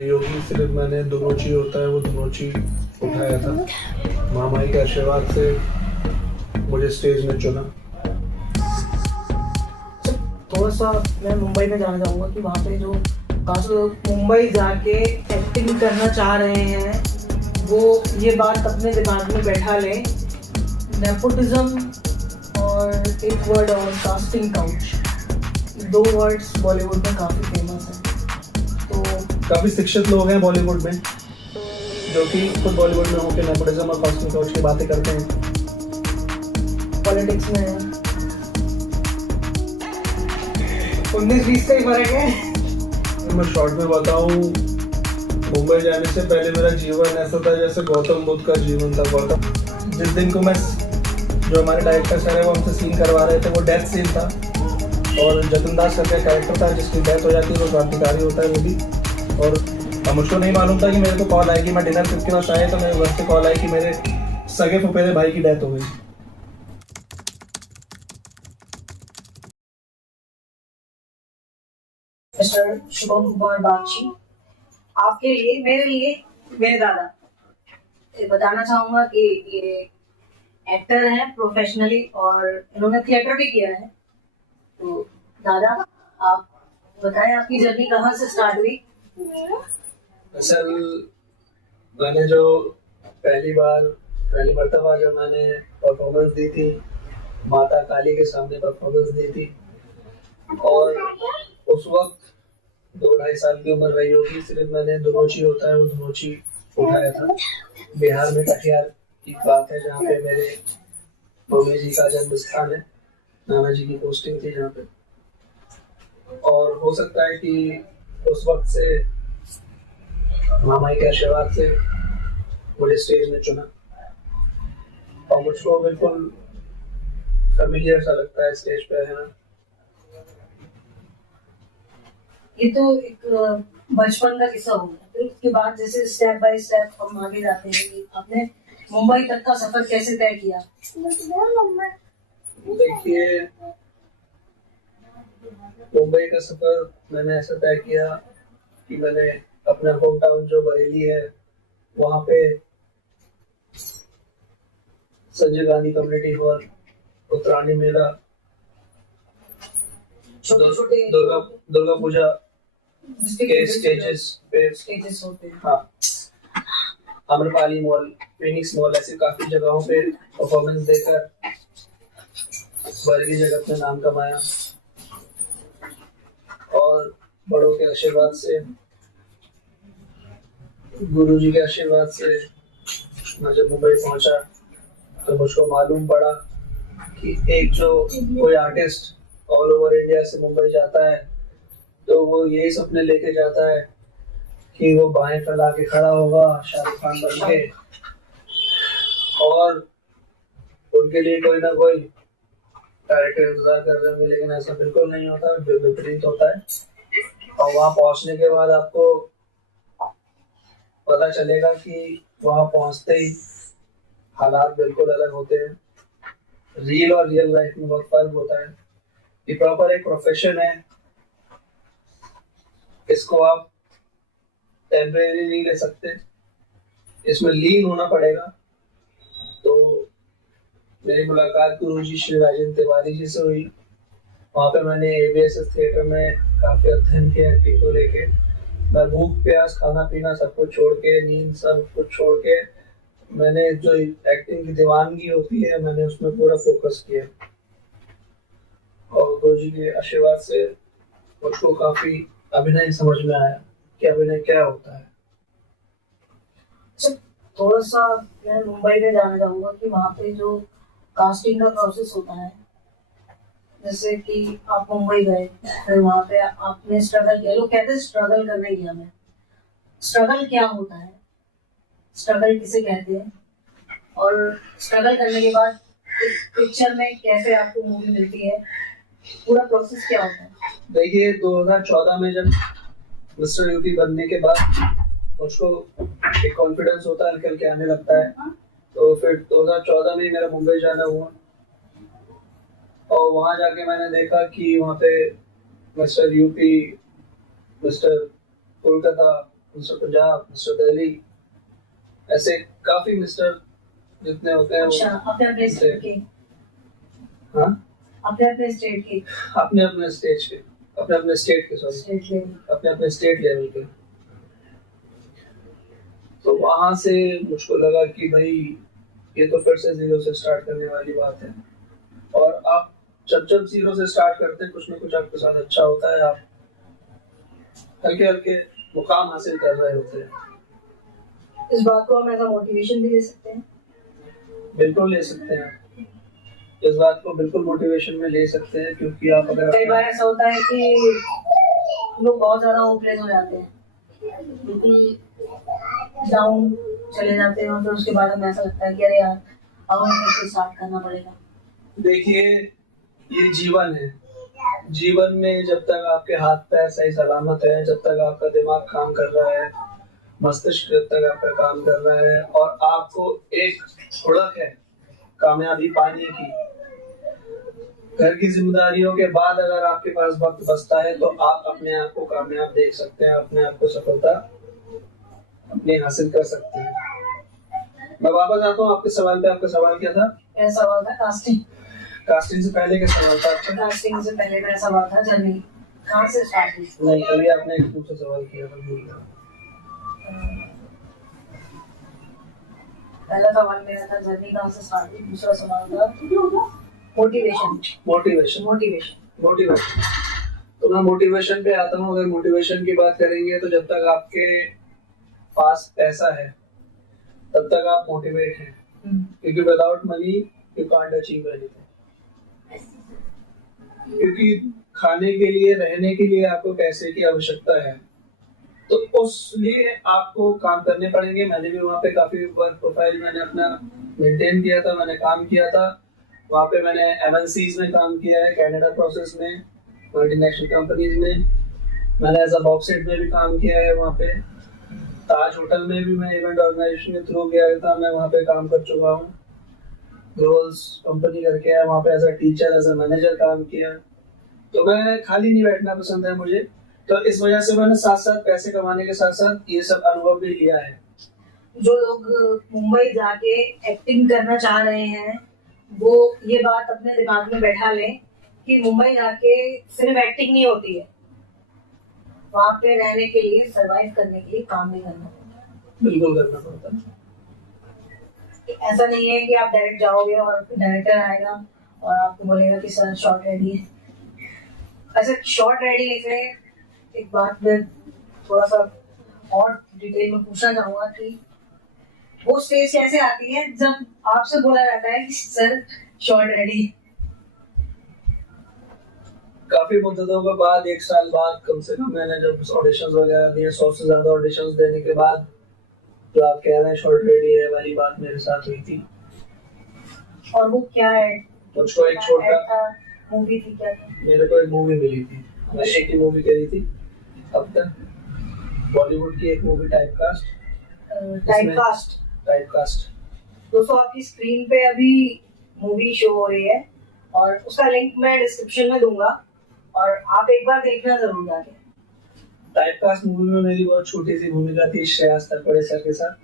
योगी सिर्फ मैंने दोनों होता है वो दोनों उठाया था। महामाई के आशीर्वाद से मुझे स्टेज में चुना। थोड़ा सा मैं मुंबई में जाना चाहूँगा कि वहाँ पे जो काश लोग मुंबई जाके एक्टिंग करना चाह रहे हैं वो ये बात अपने दिमाग में बैठा लें। नेपोटिज्म और एक वर्ड और कास्टिंग काउच, दो वर्ड्स बॉलीवुड में काफ़ी फेमस हैं। तो काफी शिक्षित लोग हैं बॉलीवुड में जो कि खुद बॉलीवुड में होकर नेपोटिज्म और कास्टिंग काउच की बातें करते हैं। पॉलिटिक्स में 19-20 का ही फर्क है। मैं शॉर्ट में बताऊं, मुंबई जाने से पहले मेरा जीवन ऐसा था जैसे गौतम बुद्ध का जीवन था। गौतम जिस दिन को मैं जो हमारे डायरेक्टर सर है वो हमसे सीन करवा रहे थे वो डेथ सीन था, और जतिन दास करके कैरेक्टर था जिसकी डेथ हो जाती है, वो क्रांतिकारी होता है वो भी। और मुझको नहीं मालूम था कि मेरे को कॉल आएगी, मैं डिनर के पास आए तो मेरे घर से कॉल आई कि मेरे सगे फुफेरे भाई की डेथ हो गई। मिस्टर शुभम कुमार बागची, आपके लिए मेरे लिए मेरे दादा, ये बताना चाहूंगा कि ये एक्टर हैं प्रोफेशनली और इन्होंने थिएटर भी किया है। तो दादा, आप बताएं आपकी जर्नी कहाँ से स्टार्ट हुई? असल मैंने जो पहली मर्तबा जब मैंने परफॉर्मेंस दी थी, माता काली के सामने परफॉर्मेंस दी थी, और उस वक्त 2-2.5 साल की उम्र रही होगी। सिर्फ मैंने दोनों होता है वो दोनों उठाया था। बिहार में कटिहार की बात है जहाँ पे मेरे मम्मी जी का जन्म स्थान है, नाना जी की पोस्टिंग थी जहाँ पे। और हो सकता है कि उस वक्त से मामाई के आशीर्वाद से मुझे स्टेज में चुना, और मुझको बिल्कुल फेमिलियर सा लगता है स्टेज पे है ना। ये तो एक बचपन का किस्सा हो गया, फिर उसके बाद जैसे स्टेप बाय स्टेप हम आगे जाते हैं कि आपने मुंबई तक का सफर कैसे तय किया? देखिए, मुंबई का सफर मैंने ऐसा तय किया कि मैंने अपना होम टाउन जो बरेली है वहाँ पे संजय गांधी कम्युनिटी हॉल, उत्तरायणी मेला, छोटे दुर्गा पूजा के स्टेजेस होते हैं। हाँ, अम्रपाली मॉल, फिनिक्स मॉल, ऐसे काफी जगहों पे परफॉर्मेंस देकर बरेली जगत में नाम कमाया। और बड़ों के आशीर्वाद से, गुरुजी के आशीर्वाद से मैं जब मुंबई पहुंचा तो मुझको मालूम पड़ा कि एक जो कोई आर्टिस्ट ऑल ओवर इंडिया से मुंबई जाता है तो वो यही सपने लेके जाता है कि वो बाहें फैला के खड़ा होगा शाहरुख खान बन के, और उनके लिए कोई ना कोई डायरेक्टर इंतजार कर रहे होंगे। लेकिन ऐसा बिल्कुल नहीं होता, विपरीत होता है। और वहां पहुंचने के बाद आपको पता चलेगा कि वहां पहुंचते ही हालात बिल्कुल अलग होते हैं। रियल और रियल लाइफ में बहुत फर्क होता है। ये प्रॉपर एक प्रोफेशन है, इसको आप टेम्परेरी नहीं ले सकते, इसमें लीन होना पड़ेगा। तो मेरी मुलाकात गुरुजी श्री राजेंद्र तिवारी जी से हुई। वहाँ पे मैंने एबीएसएस थिएटर में काफी अध्ययन किया एक्टिंग को लेके। मैं भूख प्यास खाना पीना सब कुछ छोड़ के, नींद सब कुछ छोड़ के, मैंने जो एक्टिंग की दीवानगी होती है मैंने उसमें पूरा फोकस किया। और गुरुजी के आशीर्वाद से मुझको काफी अभिनय समझ में आया कि अभिनय क्या होता है। थोड़ा सा मैं मुंबई में जाना चाहूंगा कि वहाँ पे जो कास्टिंग का प्रोसेस होता है, जैसे कि आप मुंबई गए, फिर वहाँ पे आपने स्ट्रगल किया। लोग कहते हैं स्ट्रगल करने गया मैं। स्ट्रगल क्या होता है, स्ट्रगल किसे कहते हैं, और स्ट्रगल करने के बाद पिक्चर में कैसे आपको मूवी मिलती है, पूरा प्रोसेस क्या होता है? देखिए, 2014 में जब मिस्टर यूपी बनने के बाद मुझको एक कॉन्फिडेंस होता है, हल्के हल्के आने लगता है। तो फिर 2014 में मेरा मुंबई जाना हुआ, और वहां जाके मैंने देखा कि वहाँ पे mister UP, mister Kolkata, mister Punjab, mister Delhi, ऐसे काफी मिस्टर जितने होते हैं अच्छा, अपने अपने स्टेट के, हाँ अपने अपने स्टेट के, अपने अपने स्टेज के, अपने अपने स्टेट के, सॉरी, स्टेट लेवल। अपने अपने स्टेट लेवल के। तो वहां से मुझको लगा कि भाई ये तो फिर से जीरो से स्टार्ट करने वाली बात है। और आप जब जब जीरो से स्टार्ट करते हैं कुछ ना कुछ आपके साथ अच्छा होता है, आप हल्के हल्के मुकाम हासिल कर रहे होते हैं। इस बात को हम ऐसा मोटिवेशन भी ले सकते हैं। बिल्कुल ले सकते हैं, इस बात को बिल्कुल मोटिवेशन में ले सकते हैं, क्योंकि आप अगर कई बार ऐसा होता है कि लोग बहुत ज्यादा होपलेस हो जाते हैं, बिल्कुल डाउन चले जाते हैं, और फिर उसके बाद हमें ऐसा लगता है कि अरे यार अब हमें फिर से स्टार्ट करना पड़ेगा। देखिए, ये जीवन है, जीवन में जब तक आपके हाथ पैर सही सलामत है, जब तक आपका दिमाग काम कर रहा है, मस्तिष्क जब तक आपका काम कर रहा है और आपको एक हुड़क है कामयाबी पाने की, घर की जिम्मेदारियों के बाद अगर आपके पास वक्त बचता है तो आप अपने आप को कामयाब देख सकते हैं, अपने आप को सफलता अपने हासिल कर सकते हैं। मैं वापस आता हूँ आपके सवाल पे। आपका सवाल क्या था? मेरा सवाल था कास्टिंग। कास्टिंग से पहले का सवाल था आपका? कास्टिंग से पहले मेरा सवाल था जर्नी कहाँ से स्टार्ट हुई? नहीं, अभी आपने एक दूसरा सवाल किया था, भूल गया। पहला सवाल मेरा था जर्नी कहाँ से स्टार्ट हुई, दूसरा सवाल था मोटिवेशन। मोटिवेशन मोटिवेशन मोटिवेशन तो मैं मोटिवेशन पे आता हूँ। अगर मोटिवेशन की बात करेंगे तो जब तक आपके पास पैसा है तब तक आप मोटिवेट हैं, क्योंकि without money you can't achieve anything. क्योंकि खाने के लिए, रहने के लिए आपको पैसे की आवश्यकता है, तो उस लिए आपको काम करने पड़ेंगे। मैंने भी वहाँ पे काफी वर्क प्रोफाइल मैंने अपना मेंटेन किया था, मैंने काम किया था वहाँ पे। मैंने MNCs में काम किया है, कैनेडा प्रोसेस में, मल्टीनेशनल कंपनीज में। मैंने एज अ बॉक्सेट में भी काम किया है वहाँ पे। ताज होटल में भी मैं इवेंट ऑर्गेनाइजेशन के थ्रू गया था, मैं वहाँ पे काम कर चुका हूँ। ग्रोल्स कंपनी करके है, वहाँ पे as a teacher, as a manager काम किया। तो मैं खाली नहीं बैठना पसंद है मुझे, तो इस वजह से मैंने साथ साथ पैसे कमाने के साथ साथ ये सब अनुभव भी लिया है। जो लोग मुंबई जाके एक्टिंग करना चाह रहे हैं वो ये बात अपने दिमाग में बैठा लें कि मुंबई जाके सिर्फ एक्टिंग नहीं होती है, वहाँ पे रहने के लिए, सरवाइव करने के लिए काम भी करना पड़ता है। बिल्कुल करना पड़ता है। ऐसा नहीं है कि आप डायरेक्ट जाओगे और डायरेक्टर आएगा और आपको बोलेगा कि सर शॉर्ट रेडी है। ऐसे शॉर्ट रेडी से एक बात मैं थोड़ा सा और डिटेल में पूछना चाहूंगा कि वो स्टेज कैसे आती है जब आपसे बोला जाता है कि सर शॉर्ट रेडी? काफी मुद्दतों के बाद, 1 साल बाद कम से कम, मैंने जब ऑडिशंस वगैरह दिए, 100 से ज्यादा ऑडिशंस देने के बाद जो आप कह रहे हैं शॉर्ट रेडी है वाली बात मेरे साथ हुई थी। और वो क्या है? मुझको एक छोटा मूवी थी क्या था? मेरे को एक मूवी मिली थी, मैं एक ही मूवी करी थी अब तक, बॉलीवुड की एक मूवी टाइपकास्ट। दोस्तों आपकी स्क्रीन पे अभी मूवी शो हो रही है और उसका लिंक मैं डिस्क्रिप्शन में दूंगा और आप एक बार देखना जरूर जाके। टाइपकास्ट मूवी में मेरी बहुत छोटी सी भूमिका थी श्रेयस तलपड़े सर के साथ,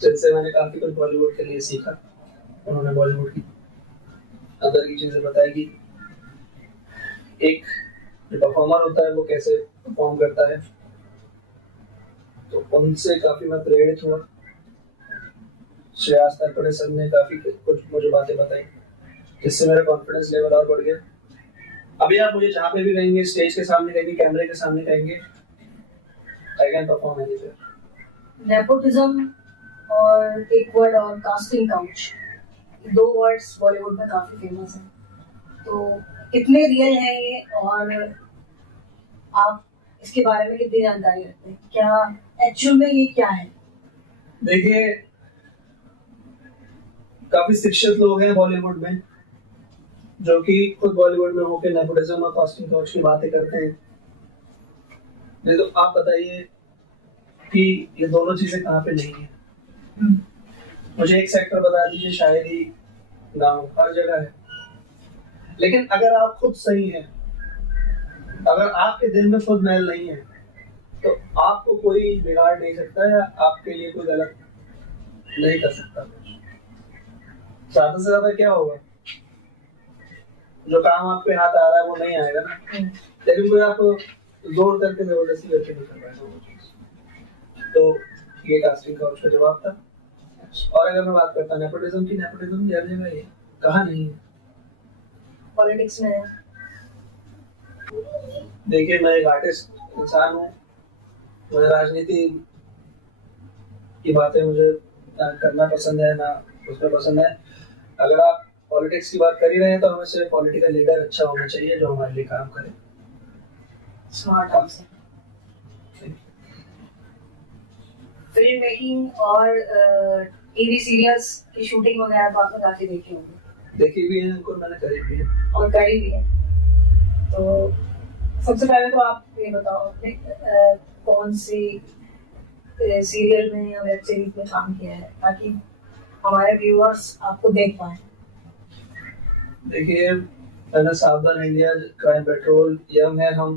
जिनसे मैंने काफी कुछ बॉलीवुड के लिए सीखा। उन्होंने बॉलीवुड की अंदर की चीजें बताई कि एक जो परफॉर्मर होता है वो कैसे परफॉर्म करता है, तो उनसे काफी मैं प्रेरित हुआ। श्रेयस तलपड़े सर ने काफी कुछ मुझे बातें बताई जिससे मेरा कॉन्फिडेंस लेवल और बढ़ गया। अभी आप मुझे जहाँ पे भी कहेंगे, स्टेज के सामने कहेंगे, कैमरे के सामने कहेंगे, I can perform anywhere. Nepotism और एक वर्ड और कास्टिंग काउच, 2 वर्ड्स बॉलीवुड में काफी फेमस हैं, तो कितने रियल है ये और आप इसके बारे में कितनी जानकारी रखते हैं? क्या एक्चुअल में ये क्या है? देखिए, काफी शिक्षित लोग हैं बॉलीवुड में जो कि खुद बॉलीवुड में होकर नेपोटिज्म और कास्टिंग काउच की बातें करते हैं। नहीं तो आप बताइए कि ये दोनों चीजें कहाँ पे नहीं है। मुझे एक सेक्टर बता दीजिए, शायद ही ना हो, हर जगह है। लेकिन अगर आप खुद सही हैं, अगर आपके दिल में खुद मैल नहीं है, तो आपको कोई बिगाड़ नहीं सकता या आपके लिए कोई गलत नहीं कर सकता। ज्यादा से ज्यादा क्या होगा, जो काम आपके हाथ आ रहा है वो नहीं आएगा ना, लेकिन कोई आप जोर करके जबरदस्ती करके नहीं कर पाएगा। तो ये कास्टिंग का उसका जवाब था। और अगर मैं बात करता नेपोटिज्म की, नेपोटिज्म हर जगह है, कहाँ नहीं है। पॉलिटिक्स में है। देखिए मैं एक आर्टिस्ट इंसान हूँ, मुझे राजनीति की बातें मुझे ना करना पसंद है ना उसमें पसंद है। अगर आप पॉलिटिक्स की बात कर ही रहे हैं तो हमें सिर्फ पॉलिटिकल लीडर अच्छा होना चाहिए जो हमारे लिए काम करे। Smart answer. फिल्म मेकिंग और टीवी सीरियल्स की शूटिंग वगैरह तो आपने काफी देखी होगी। देखी भी है उनको, मैंने करी भी है और करी भी है। तो सबसे पहले तो आप ये बताओ आपने कौन सी सीरियल में या वेब सीरीज में काम किया है ताकि हमारे व्यूअर्स आपको देख पाए। देखिए मैंने सावधान इंडिया, क्राइम पेट्रोल, यंग है हम,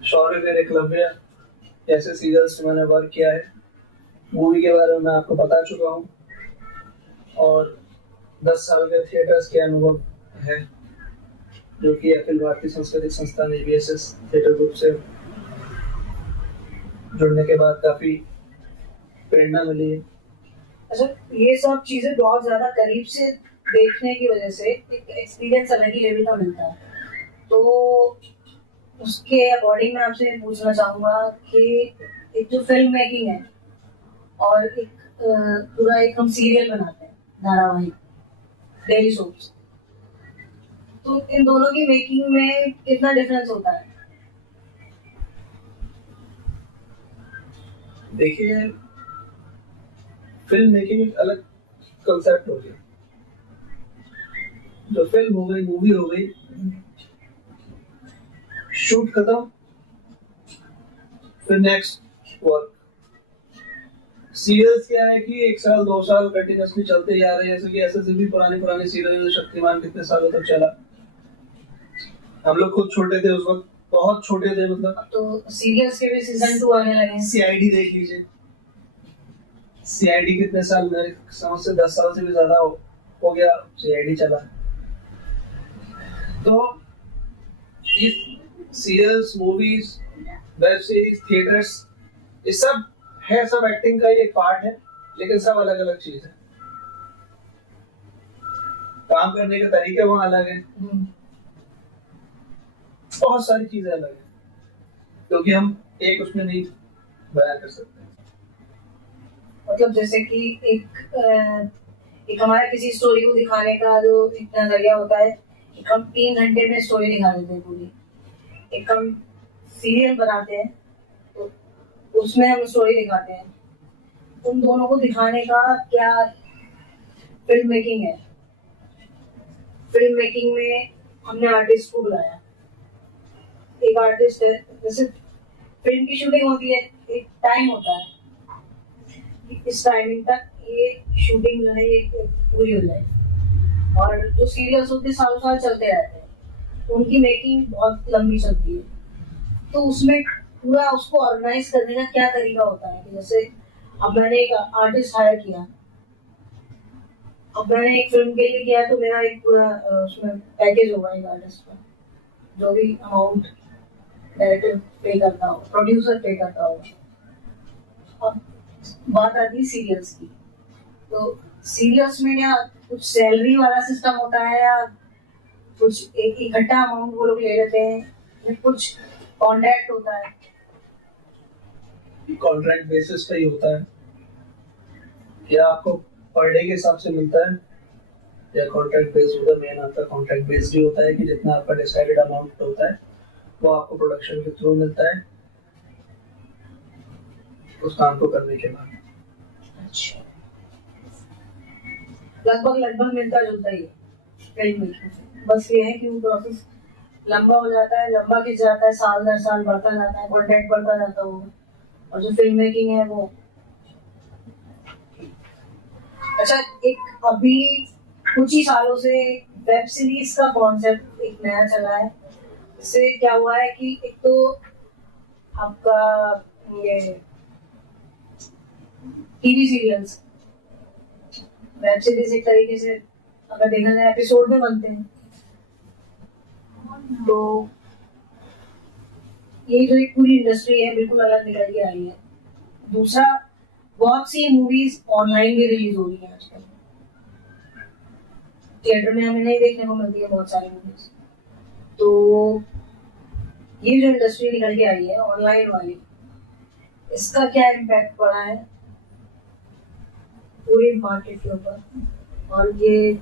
शौर्य एकलव्य जैसे सीरियल्स मैंने वर्क किया है। मूवी के बारे में मैं आपको बता चुका हूँ और 10 साल के थिएटर्स के अनुभव है जो कि अखिल भारतीय सांस्कृतिक संस्थान ABSS थिएटर ग्रुप से जुड़ने के बाद काफी प्रेरणा मिली है। अच्छा, ये सब चीजें बहुत ज्यादा करीब से देखने की वजह से एक एक्सपीरियंस अलग ही लेवल का मिलता है। तो उसके अकॉर्डिंग मैं आपसे पूछना चाहूंगा कि एक जो फिल्म मेकिंग है और एक पूरा एक हम सीरियल बनाते हैं, धारावाहिक, डेली सोप्स, तो इन दोनों की मेकिंग में कितना डिफरेंस होता है? देखिए फिल्म मेकिंग एक अलग कंसेप्ट हो गया। जो फिल्म हो गई, मूवी हो गई, शूट खत्म, फिर नेक्स्ट वर्क। सीरियल्स क्या है कि 1 साल 2 साल कंटिन्यूअसली चलते ही आ रहे हैं, जैसे कि ऐसे भी पुराने सीरियल शक्तिमान कितने सालों तक चला। हम लोग खुद छोटे थे उस वक्त, बहुत छोटे थे मतलब। तो सीरियल्स के भी सीजन 2 आने लगे हैं। CID देख लीजिए, CID कितने साल, मेरे समझ से 10 साल से भी ज्यादा हो गया CID चला। तो ये serials, movies, web series, theatres, ये सब है, सब एक्टिंग का एक पार्ट है, लेकिन सब अलग अलग चीज है। काम करने के तरीके वहाँ अलग है, बहुत सारी चीजें अलग है, क्योंकि हम एक उसमें नहीं बयान कर सकते। मतलब जैसे कि एक हमारा किसी स्टोरी को दिखाने का जो एक नजरिया होता है, एक हम 3 घंटे में स्टोरी दिखा देते हैं पूरी। एक हम सीरियल बनाते हैं तो उसमें हम स्टोरी दिखाते हैं। उन दोनों को दिखाने का क्या फिल्म मेकिंग है? फिल्म मेकिंग में हमने आर्टिस्ट को बुलाया, एक आर्टिस्ट है, जैसे फिल्म की शूटिंग होती है, एक टाइम होता है, इस टाइमिंग तक ये शूटिंग जो है ये पूरी हो जाए। और जो सीरियल्स होते हैं सालों साल चलते रहते हैं, तो उनकी मेकिंग बहुत लंबी चलती है। तो उसमें पूरा उसको ऑर्गेनाइज करने का क्या तरीका होता है कि जैसे अब मैंने एक आर्टिस्ट हायर किया, अब मैंने एक फिल्म के लिए किया तो मेरा एक पूरा उसमें पैकेज होगा एक आर्टिस्ट का, जो भी अमाउंट डायरेक्टर पे करता हो, प्रोड्यूसर पे करता होगा। अब बात आती है सीरियल्स की, तो सीरियल्स में क्या कुछ सैलरी वाला सिस्टम होता है या कुछ एक इकट्ठा अमाउंट वो लोग ले लेते हैं या कुछ कॉन्ट्रैक्ट होता है? कॉन्ट्रैक्ट बेसिस पे ही होता है, या आपको पर डे के हिसाब से मिलता है, या कॉन्ट्रैक्ट बेस्ड होता है। मेन आपका कॉन्ट्रैक्ट बेस्ड ही होता है कि जितना आपका डिसाइडेड अमाउंट होता है वो आपको प्रोडक्शन के थ्रू मिलता है उस काम को करने के बाद। अच्छा, लगभग मिलता जुलता ही फिल्म मेकिंग। बस ये है कि वो प्रोसेस लंबा हो जाता है, लंबा खिंच जाता है, साल दर साल बढ़ता जाता है, कॉन्ट्रैक्ट बढ़ता जाता होगा। और जो फिल्म मेकिंग है वो अच्छा, एक अभी कुछ ही सालों से वेब सीरीज का कॉन्सेप्ट एक नया चला है, इससे क्या हुआ है कि एक तो आपका ये टीवी सीरियल्स, वेब सीरीज एक तरीके से अगर देखा जाए एपिसोड में बनते हैं, तो ये जो एक पूरी इंडस्ट्री है बिल्कुल अलग निकल के आई है। दूसरा, बहुत सी मूवीज ऑनलाइन भी रिलीज हो रही है आजकल, थिएटर में हमें नहीं देखने को मिलती है बहुत सारी मूवीज। तो ये जो इंडस्ट्री निकल के आई है ऑनलाइन वाली, इसका क्या इम्पैक्ट पड़ा है पूरी मार्केट के ऊपर? और ये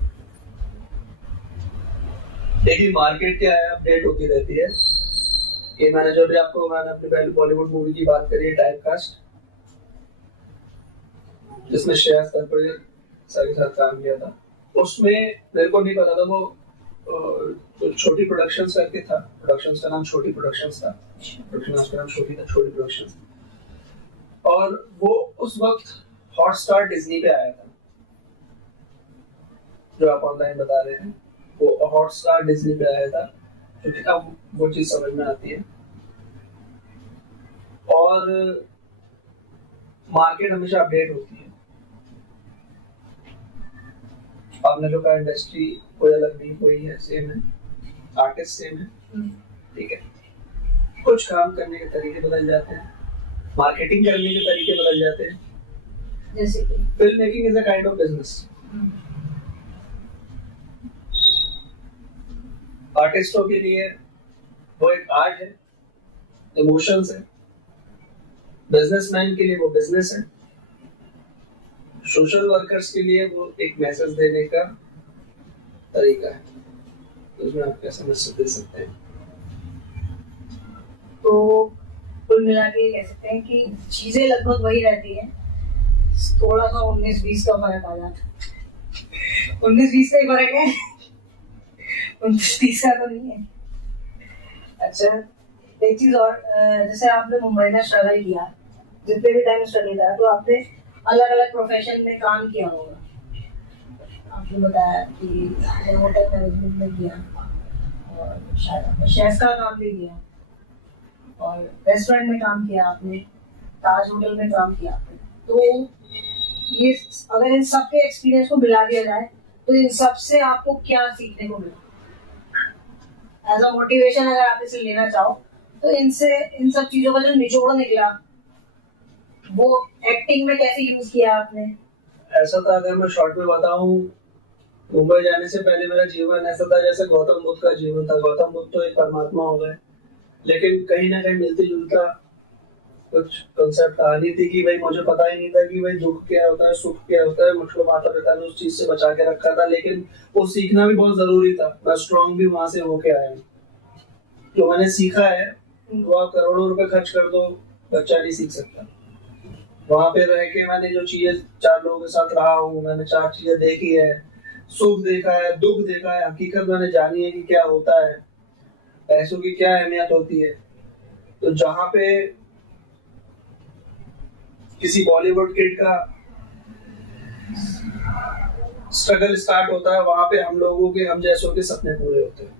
देखिए मार्केट क्या है, अपडेट होती रहती है। ये मैंने अपनी पहली बॉलीवुड मूवी की बात करी है, टाइपकास्ट, जिसमें श्रेयस तलपड़े सर के साथ काम किया था। उसमें मेरे को नहीं पता था वो जो छोटी प्रोडक्शंस करके था, प्रोडक्शंस का नाम छोटी प्रोडक्शंस था, प्रोडक्शन हाउस का नाम छोटी प्रोडक्शंस। और वो उस वक्त हॉटस्टार डिज्नी पे आया था, जो आप ऑनलाइन बता रहे हैं, वो हॉटस्टार डिज्नी पे आया था, क्योंकि अब वो चीज समझ में आती है। और मार्केट हमेशा अपडेट होती है। आपने जो कहा इंडस्ट्री कोई अलग नहीं, कोई है, सेम है, आर्टिस्ट सेम है, ठीक है। कुछ काम करने के तरीके बदल जाते हैं, मार्केटिंग करने के तरीके बदल जाते हैं। जैसे कि film making is a kind of business. आर्टिस्टों के लिए वो एक आर्ट है, इमोशंस है। बिजनेसमैन के लिए वो बिजनेस है। सोशल वर्कर्स के लिए वो एक मैसेज देने का तरीका है। तो उसमें आप कैसे मैसेज दे सकते हैं? तो कुल मिला के कह सकते हैं कि चीजें लगभग वही रहती है, थोड़ा सा 19-20 का फर्क आ जाता है। 19-20 का ही फर्क है, 29-30 का तो नहीं है। अच्छा, एक चीज और, जैसे आपने मुंबई में स्ट्रगल किया, जितने भी टाइम स्ट्रगल करा, तो आपने अलग अलग प्रोफेशन में काम किया होगा। आपने बताया कि होटल मैनेजमेंट में किया, और शायद आपने शेफ का काम भी किया, और रेस्टोरेंट में काम किया आपने, ताज होटल में काम किया आपने। तो ये अगर इन सब के एक्सपीरियंस को मिला दिया जाए तो इन सब से आपको क्या सीखने को मिला? एज अ मोटिवेशन अगर आप इसे लेना चाहो तो इनसे, इन सब चीजों का जो निचोड़ निकला, वो एक्टिंग में कैसे यूज किया आपने? ऐसा था, अगर मैं शॉर्ट में बताऊं, मुंबई जाने से पहले मेरा जीवन ऐसा था जैसे गौतम बुद्ध का जीवन था। गौतम बुद्ध तो एक परमात्मा हो गए, लेकिन कहीं ना कहीं मिलती जुलता कुछ कंसेप्ट कहानी थी कि भाई मुझे पता ही नहीं था कि भाई दुख क्या होता है, सुख क्या होता है। मुझको माता पिता ने उस चीज से बचा के रखा था, लेकिन वो सीखना भी बहुत जरूरी था। मैं स्ट्रॉन्ग भी वहां से होके आया हूँ। जो मैंने सीखा है वो आप करोड़ों रुपए खर्च कर दो, बच्चा नहीं सीख सकता। वहां पे रह के मैंने जो चीजें 4 लोगों के साथ रहा हूँ, मैंने 4 चीजें देखी है, सुख देखा है, दुख देखा है, हकीकत मैंने जानी है कि क्या होता है, पैसों की क्या अहमियत होती है। तो जहाँ पे किसी बॉलीवुड किड का स्ट्रगल स्टार्ट होता है, वहां पे हम लोगों के, हम जैसों के सपने पूरे होते हैं।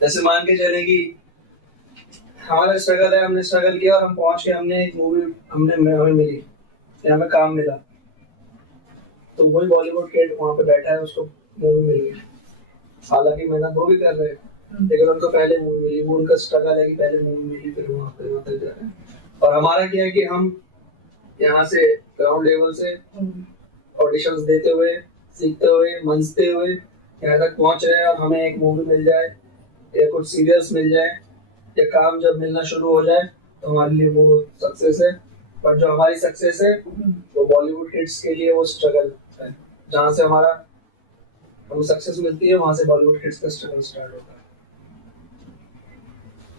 जैसे मान के चले कि हमारा स्ट्रगल है, हमने स्ट्रगल किया और हम पहुंच के, हमने एक मूवी हमें मिली, हमें काम मिला, तो वही बॉलीवुड किड वहां पे बैठा है, उसको मूवी मिल गई। हालांकि मेहनत वो भी कर रहे हैं, लेकिन उनको पहले मूवी मिली। वो उनका स्ट्रगल है कि पहले मूवी मिली, फिर वहां तक जा रहे हैं। और हमारा क्या है कि हम यहाँ से ग्राउंड लेवल से ऑडिशंस देते हुए, सीखते हुए, मंचते हुए यहाँ तक पहुंच रहे हैं। और हमें एक मूवी मिल जाए या कुछ सीरियल्स मिल जाए या काम जब मिलना शुरू हो जाए तो हमारे लिए वो सक्सेस है। पर जो हमारी सक्सेस है वो बॉलीवुड किड्स के लिए वो स्ट्रगल है। जहाँ से हमारा हमें सक्सेस मिलती है, वहां से बॉलीवुड किड्स का स्ट्रगल स्टार्ट होता है।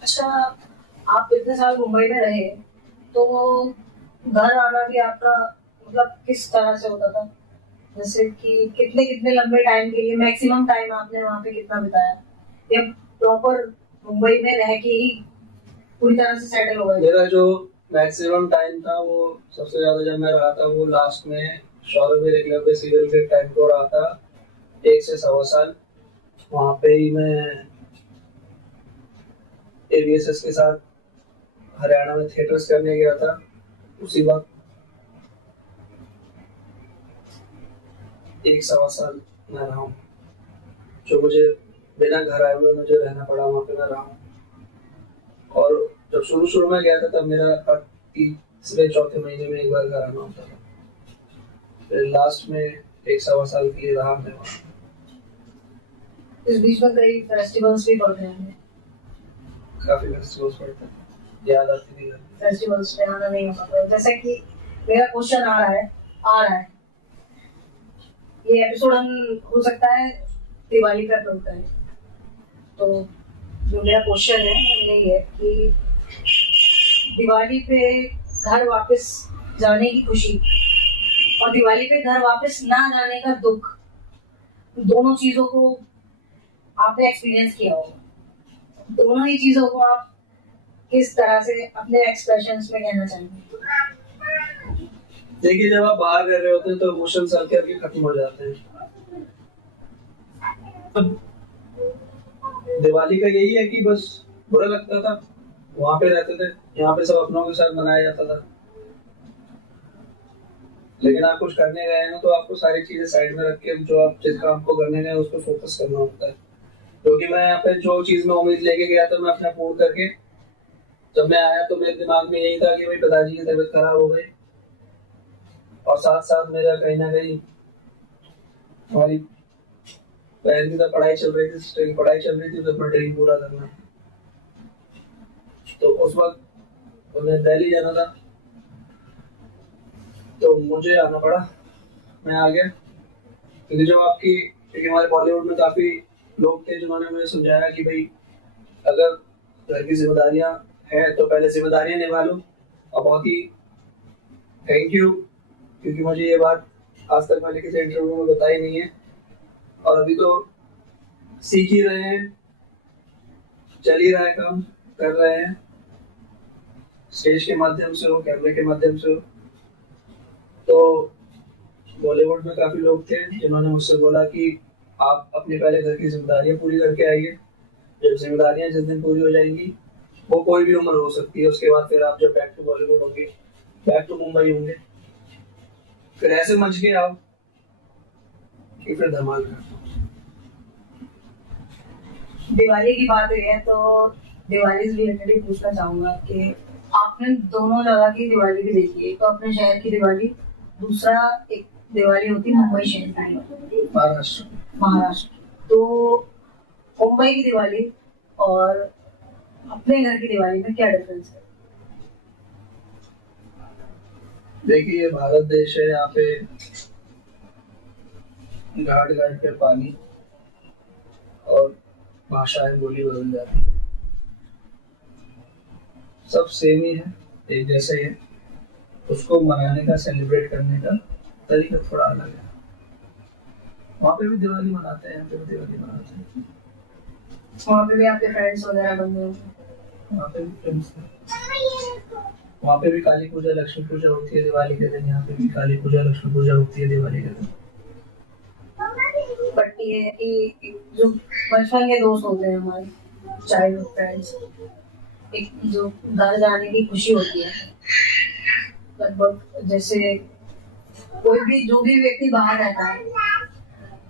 अच्छा, आप इतने साल मुंबई में रहे, तो घर आना भी आपका मतलब किस तरह से होता था? जैसे कि कितने कितने लंबे टाइम के लिए, मैक्सिमम टाइम आपने वहाँ पे कितना बिताया, या प्रॉपर मुंबई में रह के ही पूरी तरह से सेटल हो गए? मेरा जो मैक्सिमम टाइम था वो सबसे ज्यादा जब मैं रहा था वो लास्ट में शौरवीर एकलव्य सीरियल के टाइम को रहा था 1 से 1.25 साल। वहाँ पे ही मैं AVSS के साथ हरियाणा में थिएटर्स करने गया था। उसी वक्त 1 से 1.25 साल मैं रहा हूँ, जो मुझे बिना घर आए हुए मुझे रहना पड़ा, वहाँ पे मैं रहा हूँ। और जब शुरू में गया था तब मेरा हर 3-4 महीने में एक बार घर आना होता था। फिर लास्ट में 1 से 1.25 साल के लिए रहा मैं वहाँ। इस बीच में कई फेस्टिवल्स भी पड़ते हैं, काफी फेस्टिवल्स पड़ते हैं, याद आती नहीं है। फेस्टिवल्स में आना नहीं हो पाता। जैसे कि मेरा क्वेश्चन आ रहा है, ये एपिसोड हम हो सकता है दिवाली का अपलोड करें, तो जो मेरा क्वेश्चन है यही है कि दिवाली पे घर वापस जाने की खुशी और दिवाली पे घर वापस ना जाने का दुख, दोनों चीजों को आपने एक्सपीरियंस किया होगा। दोनों ही चीजों को आप किस तरह से अपने एक्सप्रेशंस में कहना चाहेंगे? देखिए, जब आप बाहर रह रहे होते हैं तो इमोशंस हल्के हल्के खत्म हो जाते हैं। दिवाली का यही है कि बस बुरा लगता था, वहां पे रहते थे, यहाँ पे सब अपनों के साथ मनाया जाता था। लेकिन आप कुछ करने गए हैं तो आपको सारी चीजें साइड में रख के जो आप जिस काम को करने गए उस पर फोकस करना होता है। क्योंकि मैं यहाँ पे जो चीज में उम्मीद लेके गया था मैं अपना पूर्ण करके जब मैं आया तो मेरे दिमाग में यही था कि भाई पिताजी की तबीयत खराब हो गई और साथ साथ मेरा कहीं ना कहीं हमारी बहन की तो पढ़ाई चल रही थी तो अपना ड्रीम पूरा करना। तो उस वक्त उन्हें दिल्ली जाना था तो मुझे आना पड़ा, मैं आ गया। क्योंकि हमारे बॉलीवुड में काफी लोग थे जिन्होंने मुझे समझाया कि भाई अगर घर की जिम्मेदारियां हैं तो पहले जिम्मेदारियां निभा लो। और बहुत ही थैंक यू, क्योंकि मुझे ये बात आज तक मैंने किसी इंटरव्यू में बताई नहीं है और अभी तो सीख ही रहे हैं, चल ही रहा है, काम कर रहे हैं, स्टेज के माध्यम से हो, कैमरे के माध्यम से हो। तो बॉलीवुड में काफी लोग थे जिन्होंने मुझसे बोला कि आप अपनी पहले घर की जिम्मेदारियां पूरी करके आइए। जब जिम्मेदारियां जिस दिन पूरी हो जाएंगी, वो कोई भी उम्र हो सकती है, उसके बाद फिर आप जब बैक टू बॉलीवुड होंगे, बैक टू मुंबई होंगे, फिर ऐसे मंच के आओ कि फिर धमाल कर। दिवाली की बात हुई है तो दिवाली से रिलेटेड पूछना चाहूंगा कि आपने दोनों जगह की दिवाली भी देखी है, तो अपने शहर की दिवाली, दूसरा एक दिवाली होती है मुंबई शहर की, महाराष्ट्र। तो मुंबई की दिवाली और अपने घर की दिवाली में क्या डिफरेंस है? देखिए, ये भारत देश है, यहाँ पे घाट घाट पे पानी और भाषाएं बोली बदल जाती है, सब सेम ही है, एक जैसे ही है। उसको मनाने का, सेलिब्रेट करने का तरीका थोड़ा अलग है। वहाँ पे भी दिवाली मनाते हैं, यहाँ पे भी दिवाली मनाते हैं। वहाँ पे भी आपके फ्रेंड्स वगैरह बन गए? वहाँ पे भी फ्रेंड्स हैं। वहाँ पे भी काली पूजा, लक्ष्मी पूजा होती है दिवाली के दिन। यहाँ पे भी काली पूजा, लक्ष्मी पूजा होती है दिवाली के दिन। बट ये है कि जो बचपन के दोस्त होते हैं हमारे, चाइल्डहुड फ्रेंड्स, एक जो घर जाने की खुशी होती है, लगभग जैसे कोई भी जो भी व्यक्ति बाहर रहता है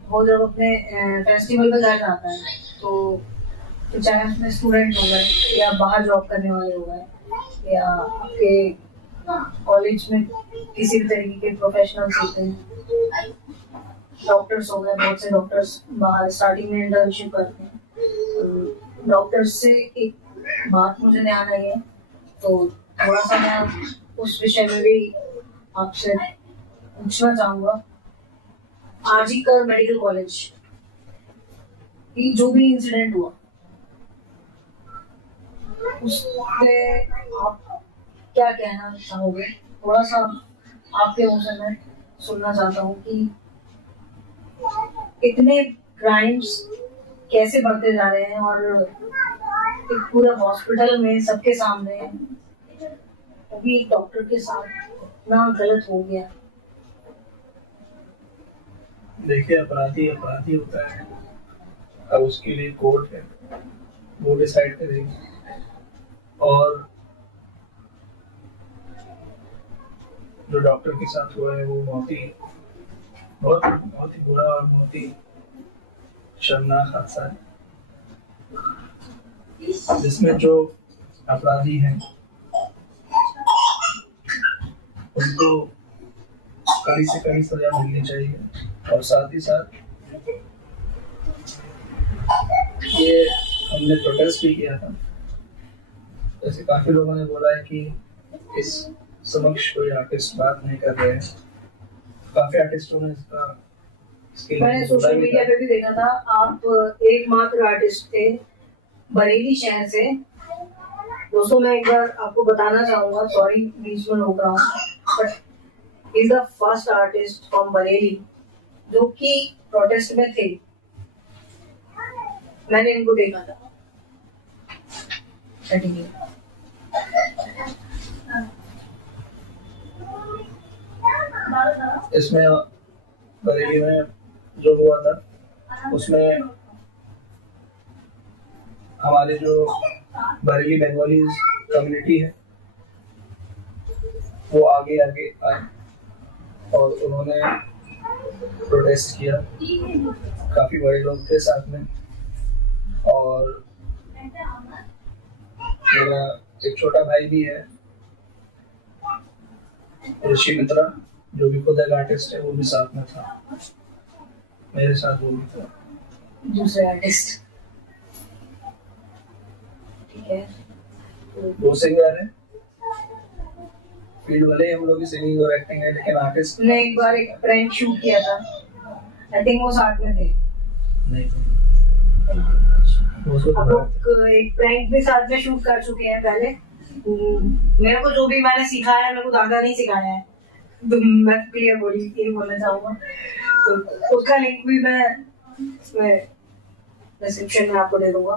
वो जब अपने फेस्टिवल पे घर जाता है तो चाहे उसमें स्टूडेंट हो गए या बाहर जॉब करने वाले हो गए या आपके कॉलेज में किसी भी तरीके के प्रोफेशनल्स होते हैं, डॉक्टर्स हो गए, बहुत से डॉक्टर्स बाहर स्टार्टिंग में इंटर्नशिप करते हैं। डॉक्टर्स से एक बात मुझे ध्यान आई है, तो थोड़ा सा मैं उस विषय में भी आपसे पूछना चाहूंगा। आरजीकर मेडिकल कॉलेज जो भी इंसिडेंट हुआ उससे आप क्या कहना चाहोगे? थोड़ा सा आपके मुंह से मैं सुनना चाहता हूँ कि इतने क्राइम्स कैसे बढ़ते जा रहे हैं और एक पूरे हॉस्पिटल में सबके सामने वो भी एक डॉक्टर के साथ इतना गलत हो गया। देखिए, अपराधी अपराधी होता है, अब उसके लिए कोर्ट है, वो डिसाइड करेगी। और जो डॉक्टर के साथ हुआ है वो बहुत बहुत ही बुरा और बहुत ही शर्मनाक हादसा है, जिसमें जो अपराधी हैं उनको कड़ी से कड़ी सजा मिलनी चाहिए। और साथ ही साथ ये हमने प्रोटेस्ट भी किया था, जैसे काफी लोगों ने बोला है कि इस समक्ष कोई आर्टिस्ट बात नहीं कर रहे हैं। काफी आर्टिस्टों ने इसके लिए मैंने सोशल मीडिया पे भी देखा था, आप एकमात्र आर्टिस्ट थे बरेली शहर से। दोस्तों मैं एक बार आपको बताना चाहूंगा, सॉरी बीच में रोक रहा हूँ, but is the first artist from Bareilly जो कि प्रोटेस्ट में थे। मैंने इनको देखा था। ठीक है। इसमें बरेली में जो हुआ था उसमें हमारे जो बरेली बंगाली कम्युनिटी है वो आगे आगे आए और उन्होंने प्रोटेस्ट किया। काफी बड़े लोग थे साथ में, और मेरा एक छोटा भाई भी है, ऋषि मित्रा, जो भी खुद एक आर्टिस्ट है, वो भी साथ में था, मेरे साथ वो भी था। दूसरे आर्टिस्ट, ठीक है, वो सिंगर है, फील्ड वाले हम लोग की सिंगिंग और एक्टिंग है, लेकिन आर्टिस्ट ने एक बार एक प्रैंक शूट किया था, आई थिंक वो साथ में थे। नहीं, अब लोग एक प्रैंक भी साथ में शूट कर चुके हैं पहले। मेरे को जो भी मैंने सिखाया है, मेरे को दादा नहीं सिखाया है, तो मैं क्लियर बोलना चाहूंगा। तो उसका लिंक भी मैं इसमें डिस्क्रिप्शन में आपको दे दूंगा।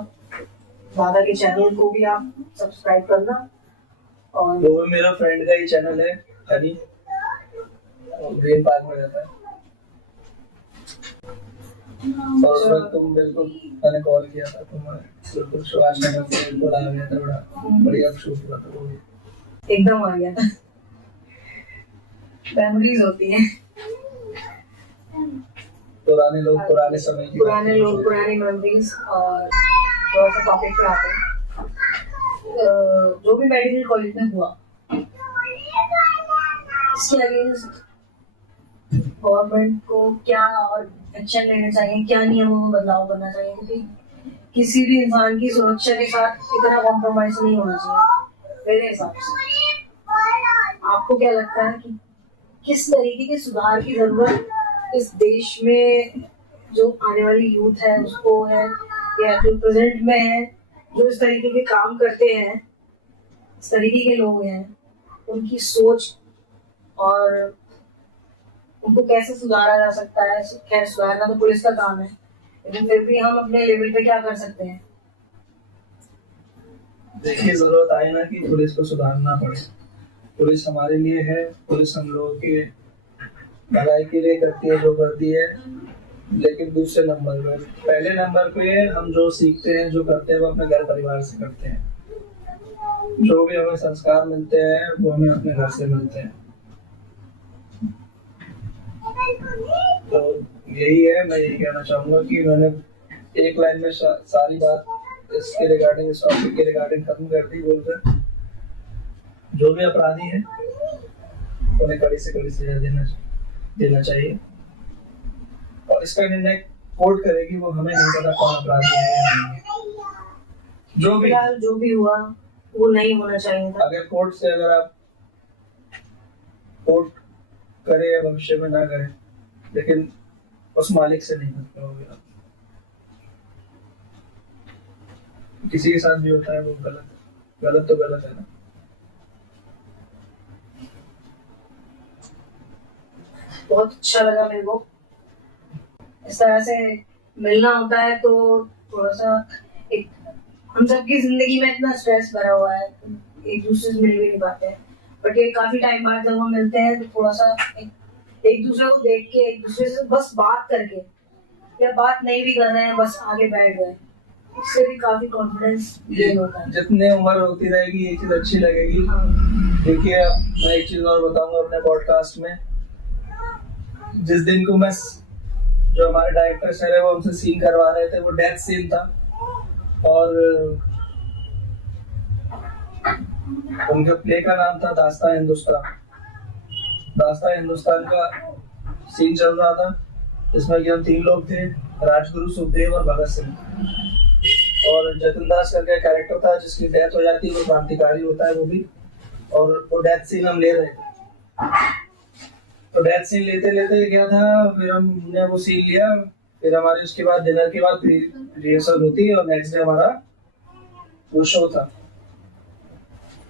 दादा के चैनल को भी आप सब्सक्राइब करना। और वो मेरा फ्रेंड का ही चैनल है, हनी, ग्रीन पार्क में रहता है। और उसमें तुम बिल्कुल, मैंने कॉल किया था, तुम बिल्कुल सुभाष नगर से बिल्कुल आ गया था, बड़ा बढ़िया शूट हुआ था, वो भी एकदम आ गया था। मेमोरीज होती हैं, पुराने लोग पुराने समय की पुरानी मेमोरीज। और थोड़ा सा टॉपिक पे आते हैं। जो भी मेडिकल कॉलेज में हुआ, इसके अगेंस्ट गवर्नमेंट को क्या और एक्शन लेने चाहिए, क्या नियमों में बदलाव करना चाहिए, क्योंकि किसी भी इंसान की सुरक्षा के साथ इतना कॉम्प्रोमाइज नहीं होना चाहिए मेरे हिसाब से। आपको क्या लगता है कि किस तरीके के सुधार की जरूरत इस देश में जो आने वाली यूथ है उसको है, या जो प्रेजेंट में है, जो इस तरीके के काम करते हैं, इस तरीके के लोग हैं, उनकी सोच और उनको कैसे सुधारा जा सकता है? खैर सुधारना तो पुलिस का काम है, लेकिन फिर भी हम अपने लेवल पे क्या कर सकते हैं? देखिए, जरूरत आए ना कि पुलिस को सुधारना पड़े। पुलिस हमारे लिए है, पुलिस हम लोगों के भलाई के लिए करती है जो करती है, लेकिन दूसरे नंबर पर, पहले नंबर पे हम जो सीखते हैं, जो करते हैं, वो अपने घर परिवार से करते हैं। जो भी हमें संस्कार मिलते हैं वो हमें अपने घर से मिलते हैं। तो यही है, मैं यही कहना चाहूंगा कि मैंने एक लाइन में सारी बात इसके रिगार्डिंग, इस टॉपिक के रिगार्डिंग खत्म कर दी बोलकर। जो भी अपराधी है उन्हें कड़ी से कड़ी सजा देना चाहिए, और इसका निर्णय कोर्ट करेगी, वो हमें नहीं पता कौन अपराधी है या नहीं है। जो भी हुआ वो नहीं होना चाहिए था। अगर कोर्ट से, अगर आप कोर्ट करे या भविष्य में ना करे, लेकिन उस मालिक से नहीं कर पाओगे आप। किसी के साथ भी होता है वो गलत तो गलत है ना। बहुत अच्छा लगा मेरे को, इस तरह से मिलना होता है तो थोड़ा सा एक, हम सबकी जिंदगी में इतना स्ट्रेस भरा हुआ है, एक दूसरे से मिल भी नहीं पाते हैं, बट ये काफी टाइम बाद जब हम मिलते हैं तो थोड़ा सा एक दूसरे को देख के, एक दूसरे से बस बात करके, या बात नहीं भी कर रहे हैं बस आगे बैठ गए, उससे भी काफी कॉन्फिडेंस गेन होता है। जितने उम्र होती रहेगी ये चीज अच्छी लगेगी। देखिए मैं एक चीज और बताऊंगा अपने पॉडकास्ट में, जिस दिन को मैं जो हमारे डायरेक्टर सर है वो उनसे सीन करवा रहे थे, वो डेथ सीन था और उनके प्ले का नाम था दास्तान हिंदुस्तान। दास्तान हिंदुस्तान का सीन चल रहा था, जिसमें कि हम 3 लोग थे, राजगुरु, सुखदेव और भगत सिंह। और जतिन दास करके कैरेक्टर था जिसकी डेथ हो जाती है, वो क्रांतिकारी होता है वो भी, और वो डेथ सीन हम ले रहे थे। तो डेथ सीन लेते लेते क्या था, फिर हमने वो सीन लिया, फिर हमारी उसके बाद डिनर के बाद रिहर्सल होती है और नेक्स्ट डे हमारा वो शो था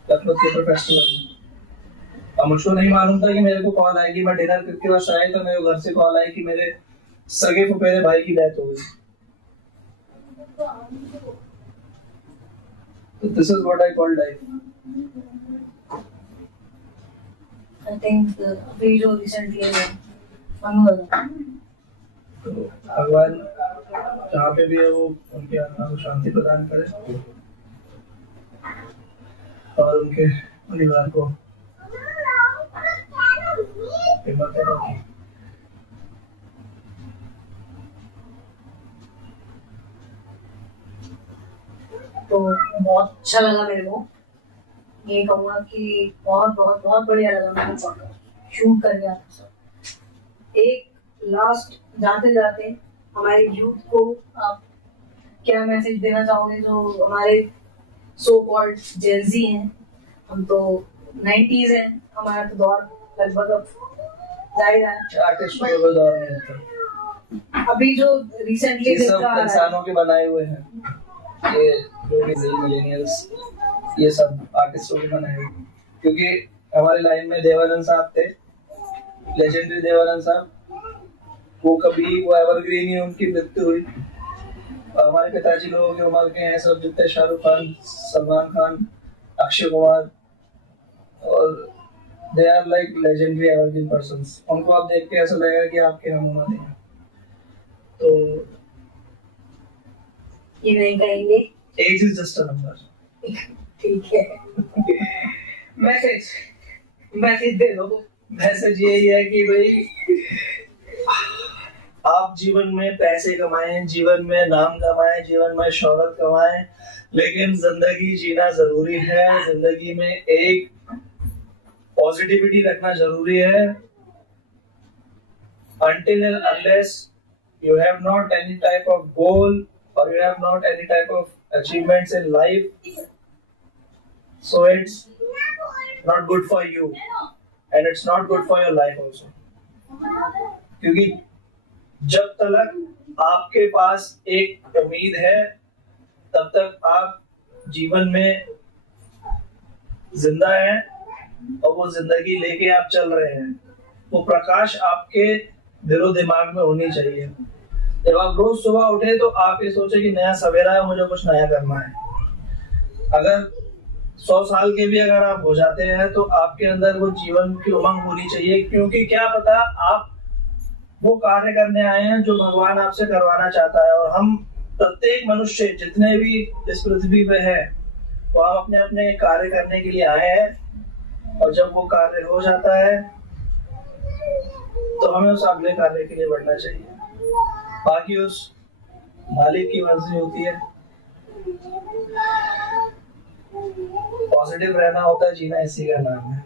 लखनऊ थिएटर फेस्टिवल में। अब मुझको नहीं मालूम था कि मेरे को कॉल आएगी, मैं डिनर करके बस आया तो मेरे घर से कॉल आई कि मेरे सगे फुफेरे भाई की डेथ हो गई। तो this is what I call life. I think अभी जो रिसेंटली तो भगवान जहाँ पे भी है वो उनके आत्मा को शांति प्रदान करे और उनके परिवार को हिम्मत दें। तो बहुत अच्छा लगा मेरे को, ये कहूँगा कि बहुत बहुत बहुत बढ़िया लगा मेरे को पॉडकास्ट शूट करके आपके साथ। एक लास्ट जाते जाते हमारे यूथ को आप क्या मैसेज देना चाहोगे, जो हमारे सो कॉल्ड जेंजी हैं? हम तो 90s हैं, हमारा तो दौर लगभग अब जा ही रहा है। आर्टिस्ट को दौर नहीं होता, अभी जो रिसेंटली ये सब इंसानों के बनाए हुए हैं, ये जो भी मिलेनियल्स, ये सब आर्टिस्टों के बनाए हुए। क्योंकि हमारे लाइन में देवानंद साहब थे, लेजेंडरी देवानंद साहब, वो कभी वो एवरग्रीन ही उनकी मृत्यु हुई। हमारे पिताजी लोगों की उम्र के हैं सब, जितने शाहरुख खान, सलमान खान, अक्षय कुमार, और they are like legendary evergreen persons. उनको आप देख के ऐसा लगेगा कि आपके हम उम्र हैं। तो ये नहीं कहेंगे age is just a number. ठीक है। मैसेज दे दो। मैसेज यही है कि भाई आप जीवन में पैसे कमाएं, जीवन में नाम कमाएं, जीवन में शोहरत कमाएं, लेकिन जिंदगी जीना जरूरी है। जिंदगी में एक पॉजिटिविटी रखना जरूरी है। Until and unless you have not any type of goal or you have not any type of achievements in life, so it's not good for you and it's not good for your life also. क्योंकि जब तक आपके पास एक उम्मीद है तब तक आप जीवन में जिंदा हैं और वो जिंदगी लेके आप चल रहे हैं। वो प्रकाश आपके दिलो दिमाग में होनी चाहिए। जब आप रोज सुबह उठे तो आप ये सोचे कि नया सवेरा है, मुझे कुछ नया करना है। अगर 100 साल के भी अगर आप हो जाते हैं तो आपके अंदर वो जीवन की उमंग होनी चाहिए, क्योंकि क्या पता आप वो कार्य करने आए हैं जो भगवान आपसे करवाना चाहता है। और हम प्रत्येक मनुष्य जितने भी इस पृथ्वी पे है वो हम अपने अपने कार्य करने के लिए आए हैं, और जब वो कार्य हो जाता है तो हमें उस अगले कार्य के लिए बढ़ना चाहिए। बाकी उस मालिक की मर्जी होती है। पॉजिटिव रहना होता है, जीना इसी का नाम है।